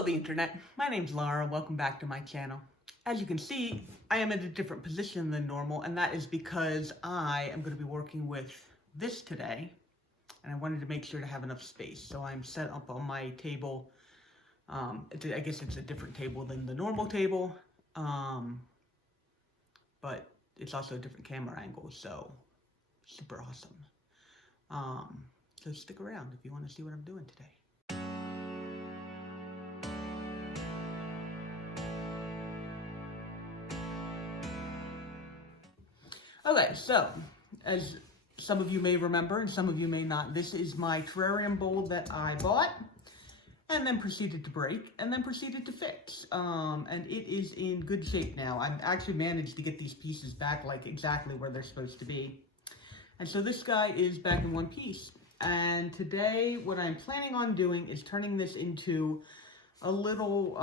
Hello the internet, my name's Laura, welcome back to my channel. As you can see, I am at a different position than normal, and that is because I am going to be working with this today, and I wanted to make sure to have enough space. So I'm set up on my table. I guess it's a different table than the normal table, but it's also a different camera angle, so super awesome. So stick around if you want to see what I'm doing today. Okay, so, as some of you may remember, and some of you may not, this is my terrarium bowl that I bought, and then proceeded to break, and then proceeded to fix. And it is in good shape now. I've actually managed to get these pieces back, like, exactly where they're supposed to be. And so this guy is back in one piece. And today, what I'm planning on doing is turning this into a little,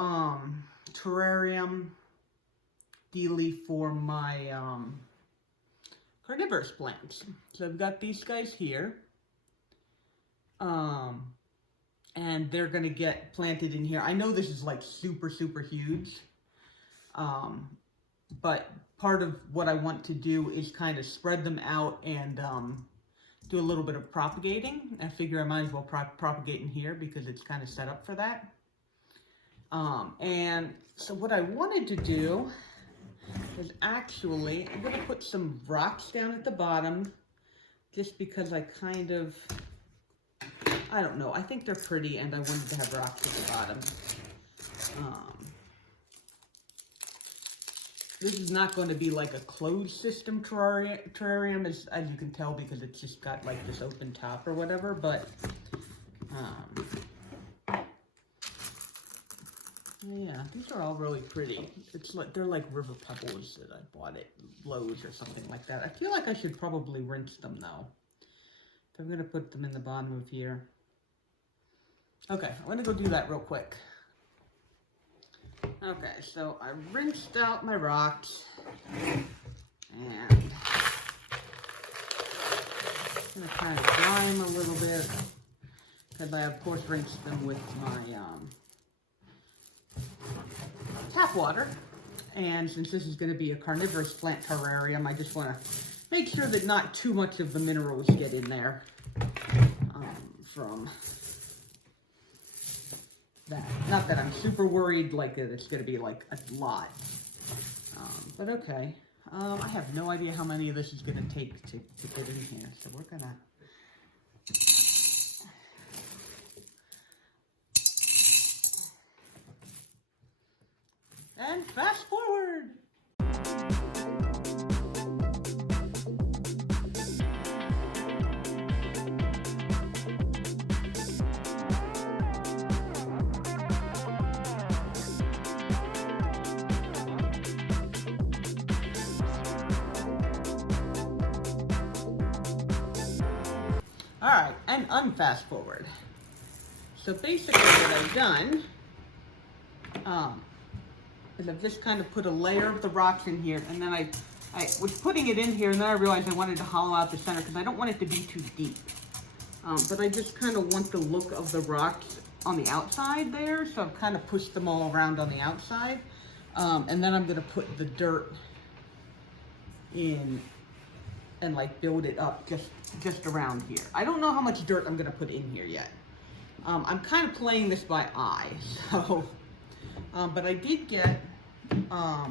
terrarium dealie for my, carnivorous plants. So I've got these guys here, and they're gonna get planted in here. I know this is like super huge, but part of what I want to do is kind of spread them out and do a little bit of propagating. I figure I might as well propagate in here because it's kind of set up for that. And so what I wanted to do is actually, I'm going to put some rocks down at the bottom, just because I kind of, I don't know, I think they're pretty and I wanted to have rocks at the bottom. This is not going to be like a closed system terrarium, as you can tell, because it's just got like this open top or whatever, but yeah, these are all really pretty. It's like, they're like river pebbles that I bought at Lowe's or something like that. I feel like I should probably rinse them though. So I'm gonna put them in the bottom of here. Okay, I'm gonna go do that real quick. Okay, so I rinsed out my rocks, and I'm gonna kind of dry them a little bit, because I of course rinsed them with my tap water. And since this is going to be a carnivorous plant terrarium, I just want to make sure that not too much of the minerals get in there from that. Not that I'm super worried like that it's going to be like a lot, but okay. I have no idea how many of this is going to take to get in here, so we're gonna and fast forward. All right, and unfast forward. So basically what I've done, is I've just kind of put a layer of the rocks in here, and then I was putting it in here, and then I realized I wanted to hollow out the center because I don't want it to be too deep. But I just kind of want the look of the rocks on the outside there, so I've kind of pushed them all around on the outside. And then I'm going to put the dirt in and like build it up just around here. I don't know how much dirt I'm going to put in here yet. I'm kind of playing this by eye, so... but I did get, I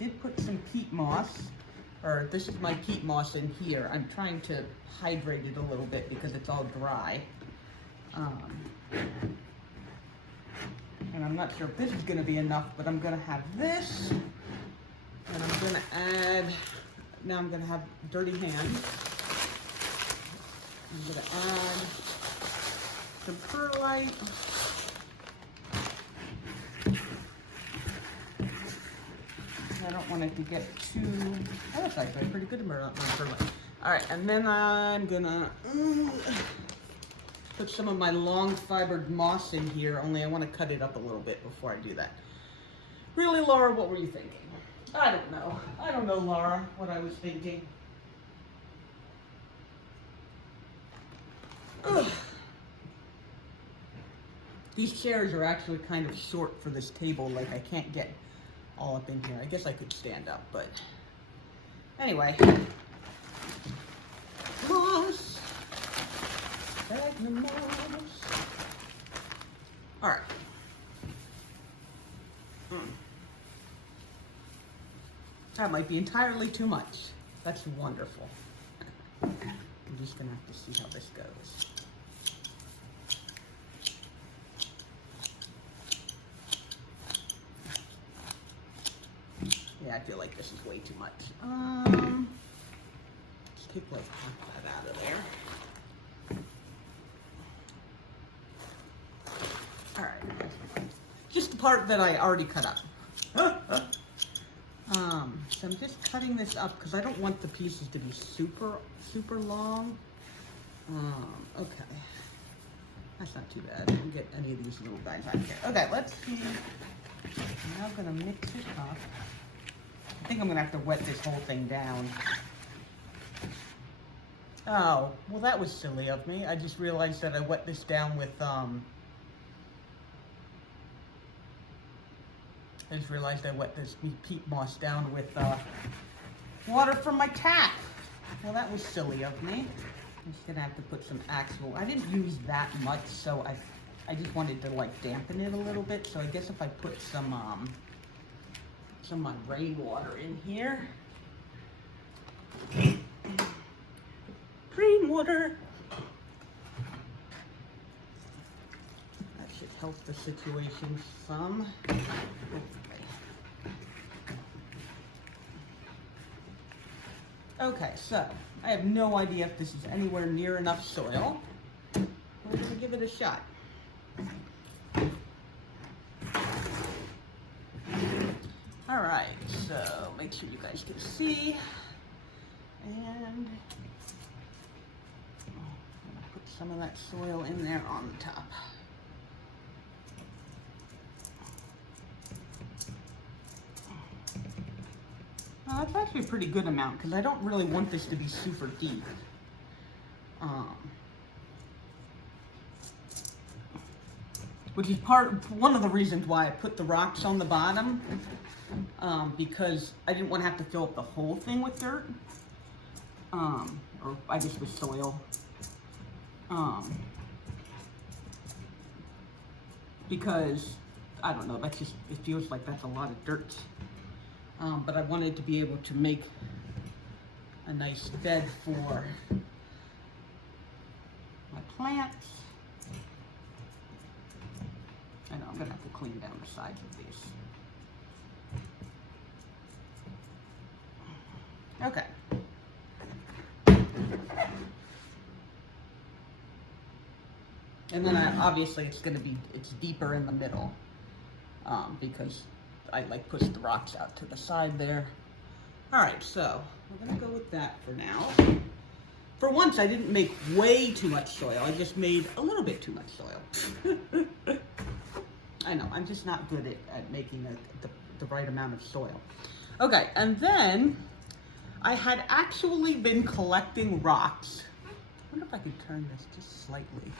did put some peat moss, or this is my peat moss in here. I'm trying to hydrate it a little bit because it's all dry. And I'm not sure if this is going to be enough, but I'm going to have this, and I'm going to add, now I'm going to have dirty hands. I'm going to add some perlite. I don't want it to get too, oh, that's actually a pretty good amount of perlite. All right, and then I'm gonna put some of my long fibered moss in here, only I want to cut it up a little bit before I do that. Really, Laura, what were you thinking? I don't know. I don't know, Laura, what I was thinking. Ugh. These chairs are actually kind of short for this table, like I can't get all up in here. I guess I could stand up, but anyway. Moss. Magnum moss. All right. That might be entirely too much. That's wonderful. I'm just gonna have to see how this goes. Yeah, I feel like this is way too much. Let's take like half that out of there. All right, just the part that I already cut up. So I'm just cutting this up because I don't want the pieces to be super long. Okay, that's not too bad. I can get any of these little guys out here. Okay, let's see. I'm now gonna mix it up. I think I'm gonna have to wet this whole thing down. Oh, well that was silly of me. I just realized that I wet this down with I just realized I wet this peat moss down with water from my tap. Well, that was silly of me. I'm just gonna have to put some actual, I didn't use that much, so I just wanted to like dampen it a little bit. So I guess if I put some rainwater in here. Rainwater. That should help the situation some. Okay, so I have no idea if this is anywhere near enough soil. We're gonna give it a shot. All right, so make sure you guys can see. And I'm gonna put some of that soil in there on the top. That's actually a pretty good amount because I don't really want this to be super deep. Which is one of the reasons why I put the rocks on the bottom, because I didn't want to have to fill up the whole thing with dirt, or I guess with soil. Because I don't know, that's just, it feels like that's a lot of dirt. But I wanted to be able to make a nice bed for my plants. I know, I'm gonna have to clean down the sides of these. Okay. And then obviously it's deeper in the middle, because I like push the rocks out to the side there. All right, so we're gonna go with that for now. For once, I didn't make way too much soil. I just made a little bit too much soil. I know, I'm just not good at making the right amount of soil. Okay, and then I had actually been collecting rocks. I wonder if I could turn this just slightly.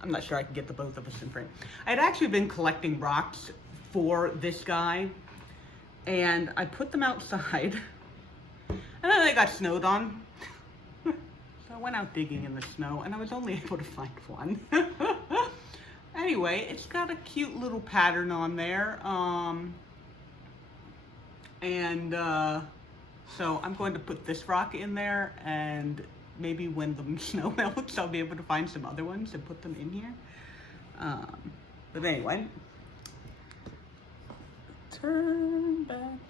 I'm not sure I can get the both of us in frame. I had actually been collecting rocks for this guy, and I put them outside, and then they got snowed on. So I went out digging in the snow, and I was only able to find one. Anyway, it's got a cute little pattern on there, so I'm going to put this rock in there, and maybe when the snow melts, I'll be able to find some other ones and put them in here. But anyway, turn back.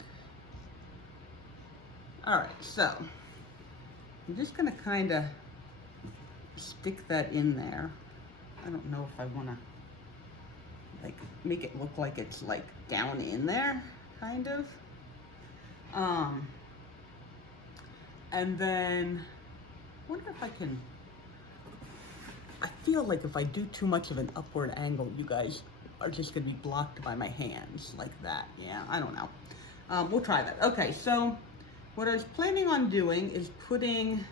All right, so I'm just gonna kind of stick that in there. I don't know if I wanna like make it look like it's like down in there, kind of. And then I wonder if I can, I feel like if I do too much of an upward angle, you guys are just gonna be blocked by my hands like that. Yeah, I don't know. We'll try that. Okay, so what I was planning on doing is putting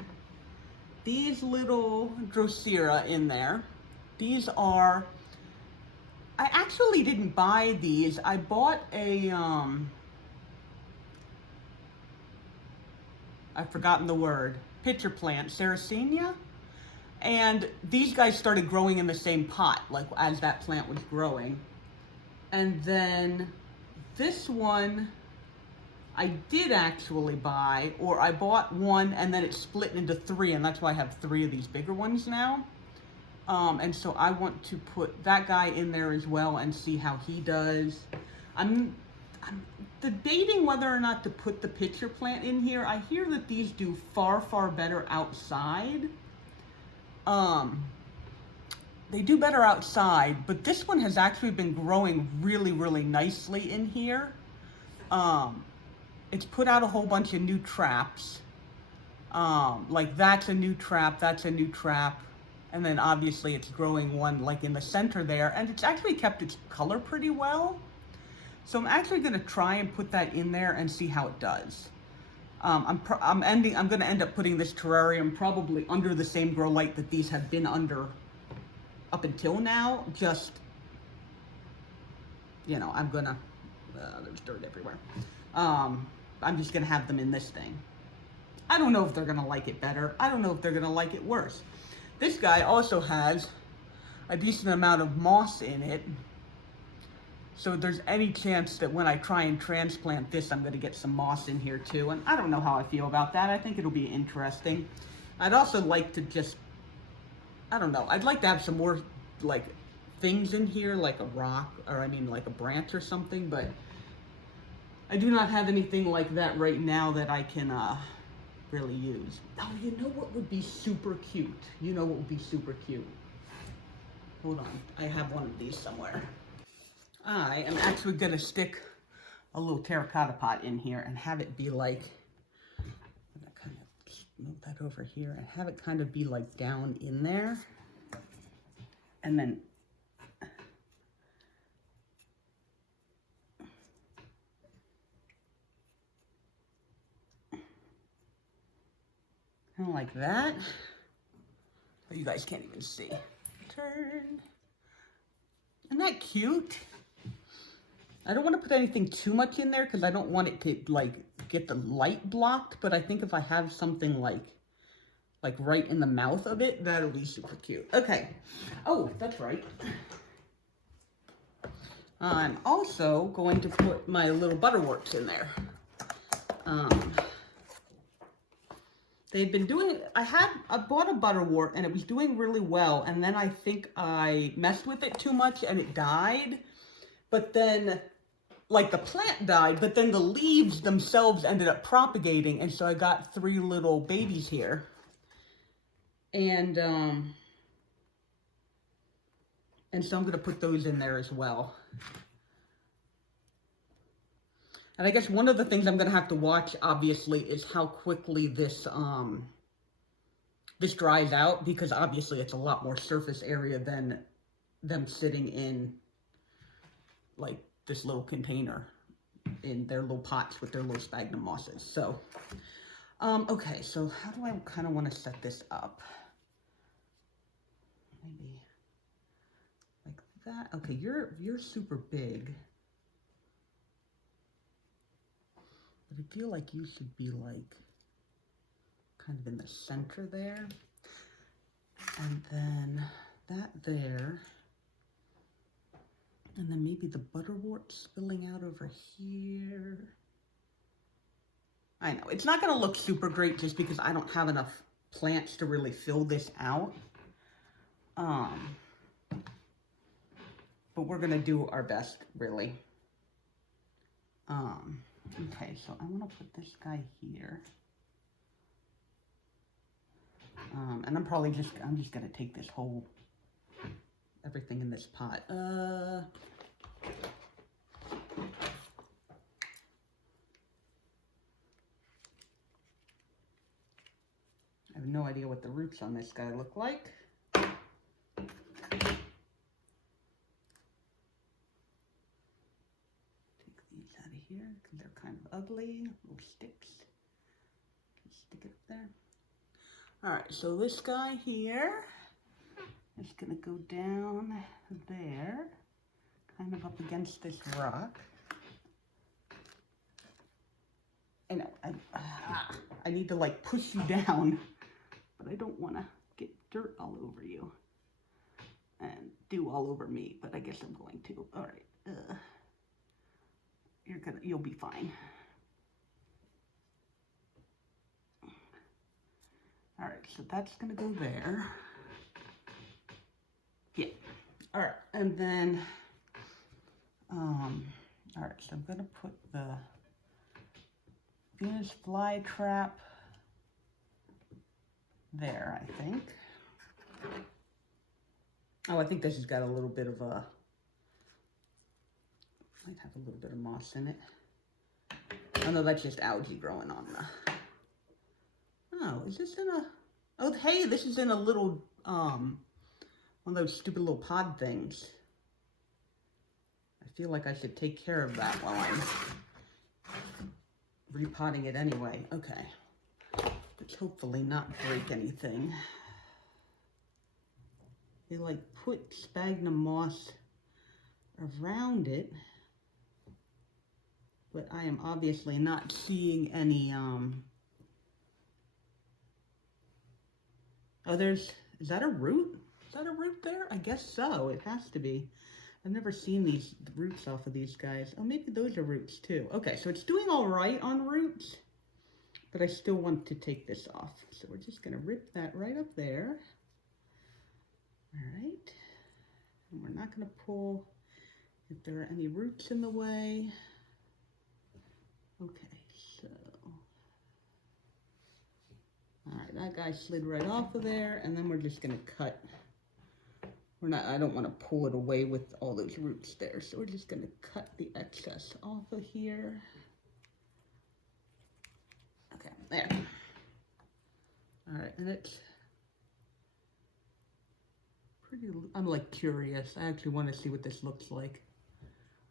these little Drosera in there. These are, I actually didn't buy these. I bought a, I've forgotten the word, pitcher plant, Sarracenia. And these guys started growing in the same pot, like as that plant was growing. And then this one, I did actually buy, or I bought one and then it split into 3, and that's why I have 3 of these bigger ones now. And so I want to put that guy in there as well and see how he does. I'm debating whether or not to put the pitcher plant in here. I hear that these do far, far better outside. They do better outside, but this one has actually been growing really, really nicely in here. It's put out a whole bunch of new traps. Like that's a new trap, that's a new trap. And then obviously it's growing one like in the center there, and it's actually kept its color pretty well. So I'm actually gonna try and put that in there and see how it does. I'm gonna end up putting this terrarium probably under the same grow light that these have been under up until now. Just, you know, I'm gonna, there's dirt everywhere. I'm just gonna have them in this thing. I don't know if they're gonna like it better. I don't know if they're gonna like it worse. This guy also has a decent amount of moss in it. So if there's any chance that when I try and transplant this, I'm gonna get some moss in here too. And I don't know how I feel about that. I think it'll be interesting. I'd also like to just, I don't know, I'd like to have some more like things in here, like a rock, or I mean like a branch or something, but I do not have anything like that right now that I can really use. Oh, you know what would be super cute? You know what would be super cute? Hold on, I have one of these somewhere. I am actually gonna stick a little terracotta pot in here and have it be like, I'm gonna kind of move that over here and have it kind of be like down in there. And then kind of like that. Oh, you guys can't even see. Turn. Isn't that cute? I don't want to put anything too much in there because I don't want it to like get the light blocked, but I think if I have something like right in the mouth of it, that'll be super cute. Okay. Oh, that's right. I'm also going to put my little butterworts in there. They've been doing, I bought a butterwort and it was doing really well, and then I think I messed with it too much and it died. But then, like the plant died, but then the leaves themselves ended up propagating, and so I got 3 little babies here. And so I'm gonna put those in there as well. And I guess one of the things I'm gonna have to watch, obviously, is how quickly this this dries out, because obviously it's a lot more surface area than them sitting in like this little container in their little pots with their little sphagnum mosses. So, okay, so how do I kind of want to set this up? Maybe like that. Okay, you're super big. But I feel like you should be like kind of in the center there. And then that there. And then maybe the butterwort spilling out over here. I know, it's not gonna look super great just because I don't have enough plants to really fill this out. But we're gonna do our best, really. Okay, so I wanna put this guy here. And I'm just gonna take this whole, everything in this pot. I have no idea what the roots on this guy look like. Take these out of here because they're kind of ugly, little sticks. Just stick it up there. All right, so this guy here is gonna go down there, kind of up against this rock. And I need to like push you down, but I don't want to get dirt all over you and dew all over me, but I guess I'm going to. All right, you'll be fine. All right, so that's gonna go there. Yeah. All right, and then, all right, so I'm gonna put the Venus flytrap there, I think. Oh, I think this has got a little bit of a, might have a little bit of moss in it. Oh no, that's just algae growing on the, oh, is this in a, oh hey, this is in a little, one of those stupid little pod things. I feel like I should take care of that while I'm repotting it anyway. Okay. Let's hopefully not break anything. They like put sphagnum moss around it, but I am obviously not seeing any, oh, is that a root? Is that a root there? I guess so, it has to be. I've never seen these roots off of these guys. Oh, maybe those are roots too. Okay, so it's doing all right on roots, but I still want to take this off. So we're just gonna rip that right up there. All right, and we're not gonna pull if there are any roots in the way. Okay, so, all right, that guy slid right off of there, and then we're just gonna cut. I don't want to pull it away with all those roots there, so we're just going to cut the excess off of here. Okay, there. All right, and it's pretty, I'm like curious. I actually want to see what this looks like.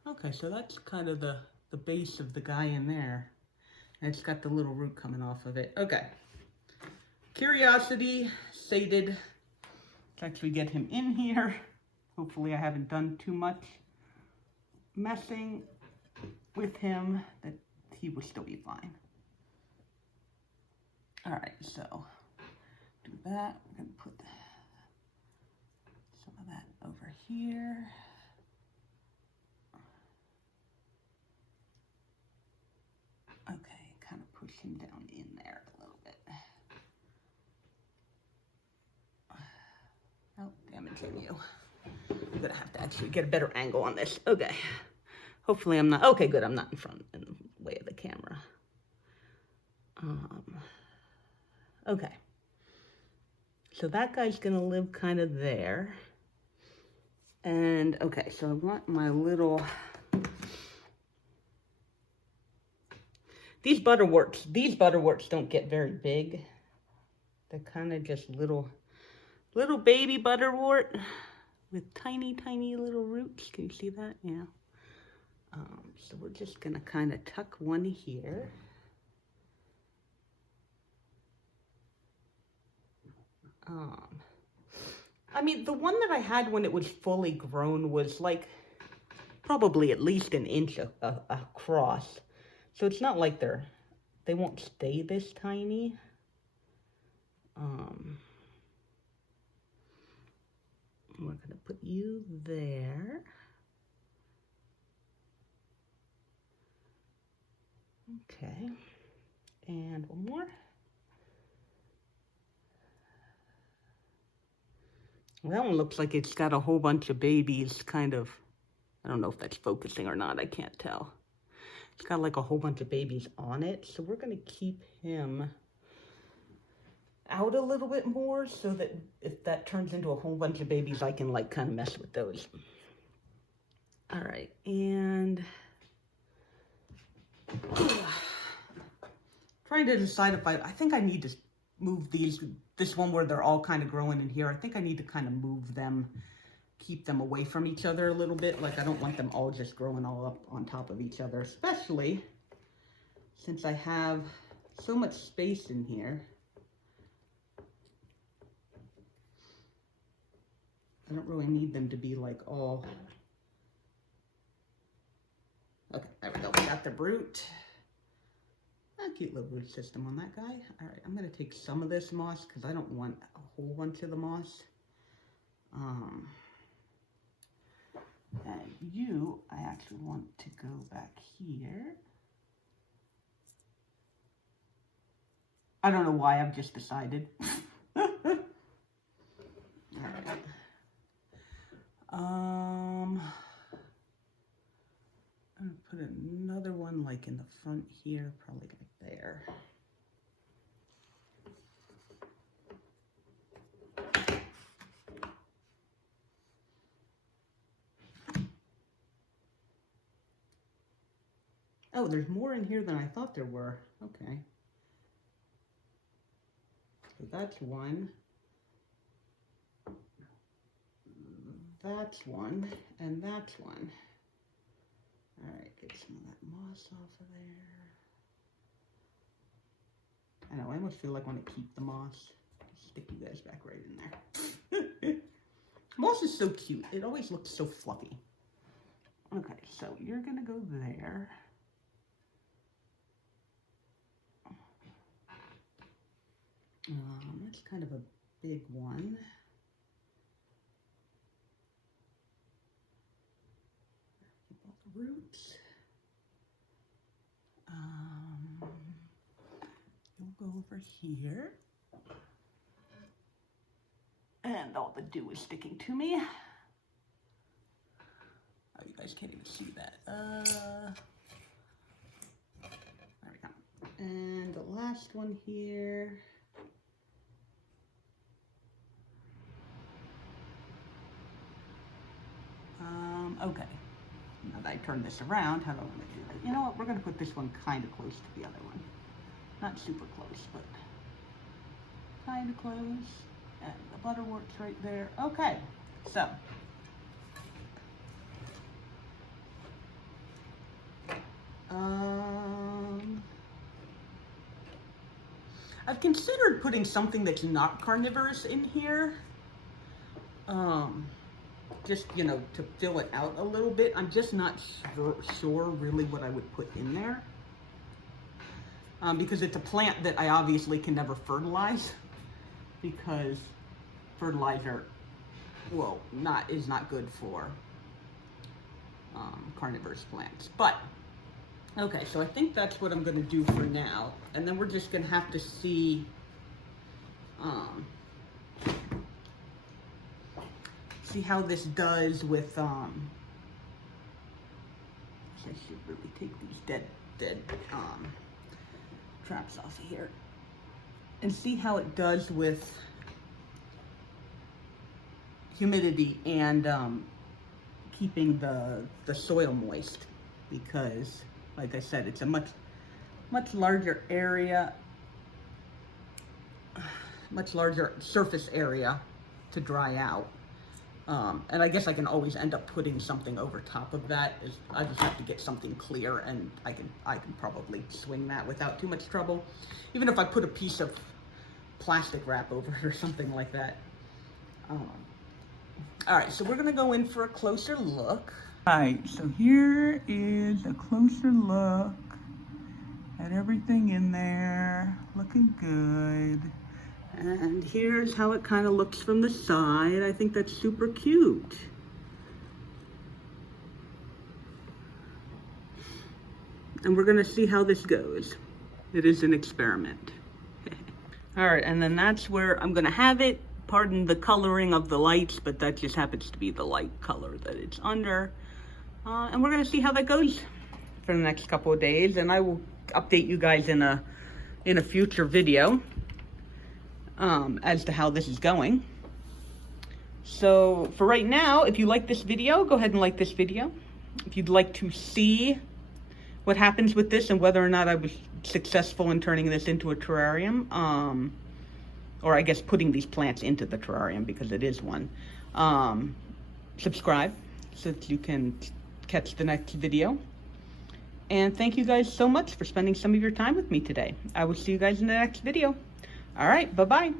Okay, so that's kind of the base of the guy in there. And it's got the little root coming off of it. Okay. Curiosity sated. Let's actually get him in here. Hopefully I haven't done too much messing with him, that he will still be fine. All right, so do that. We're gonna put some of that over here. Okay, kind of push him down in there a little bit. Oh, damaging you. I'm gonna have to actually get a better angle on this. Okay. Hopefully I'm not, okay, good, I'm not in the way of the camera. Okay. So that guy's gonna live kind of there. And, okay, so I want my little, these butterworts don't get very big. They're kind of just little baby butterwort with tiny, tiny little roots. Can you see that? Yeah. So we're just gonna kind of tuck one here. I mean, the one that I had when it was fully grown was like probably at least an inch across. So it's not like they won't stay this tiny. We're gonna put you there. Okay, and one more. Well, that one looks like it's got a whole bunch of babies, kind of. I don't know if that's focusing or not, I can't tell. It's got like a whole bunch of babies on it, so we're gonna keep him out a little bit more so that if that turns into a whole bunch of babies, I can like kind of mess with those. All right, and trying to decide if I think I need to move this one where they're all kind of growing in here. I think I need to kind of move them, keep them away from each other a little bit. Like I don't want them all just growing all up on top of each other, especially since I have so much space in here. I don't really need them to be like all... Okay, there we go. We got the root. A cute little root system on that guy. All right, I'm going to take some of this moss because I don't want a whole bunch of the moss. And you, I actually want to go back here. I don't know why, I've just decided. All right. I'm gonna put another one like in the front here, probably like there. Oh, there's more in here than I thought there were. Okay. So that's one. That's one. And that's one. Alright, get some of that moss off of there. I know, I almost feel like I want to keep the moss. Stick you guys back right in there. Moss is so cute. It always looks so fluffy. Okay, so you're going to go there. That's kind of a big one. Keep all the roots. You'll go over here. And all the dew is sticking to me. Oh, you guys can't even see that. There we go. And the last one here. Okay, now that I turn this around, how do I want to do that? You know what, we're going to put this one kind of close to the other one. Not super close, but kind of close. And the butterwort's right there. Okay, so. I've considered putting something that's not carnivorous in here. Just, you know, to fill it out a little bit. I'm just not sure really what I would put in there. Because it's a plant that I obviously can never fertilize. Because fertilizer, well, is not good for carnivorous plants. But, okay, so I think that's what I'm going to do for now. And then we're just going to have to see... see how this does with, I should really take these dead traps off of here. And see how it does with humidity and keeping the soil moist. Because, like I said, it's a much larger area, much larger surface area to dry out. And I guess I can always end up putting something over top of that. I just have to get something clear, and I can probably swing that without too much trouble. Even if I put a piece of plastic wrap over it or something like that. All right, so we're gonna go in for a closer look. All right, so here is a closer look at everything in there, looking good. And here's how it kind of looks from the side. I think that's super cute. And we're gonna see how this goes. It is an experiment. All right, and then that's where I'm gonna have it. Pardon the coloring of the lights, but that just happens to be the light color that it's under. And we're gonna see how that goes for the next couple of days. And I will update you guys in a future video. As to how this is going. So for right now, if you like this video, go ahead and like this video. If you'd like to see what happens with this and whether or not I was successful in turning this into a terrarium, or I guess putting these plants into the terrarium because it is one, subscribe so that you can catch the next video. And thank you guys so much for spending some of your time with me today. I will see you guys in the next video. All right, bye-bye.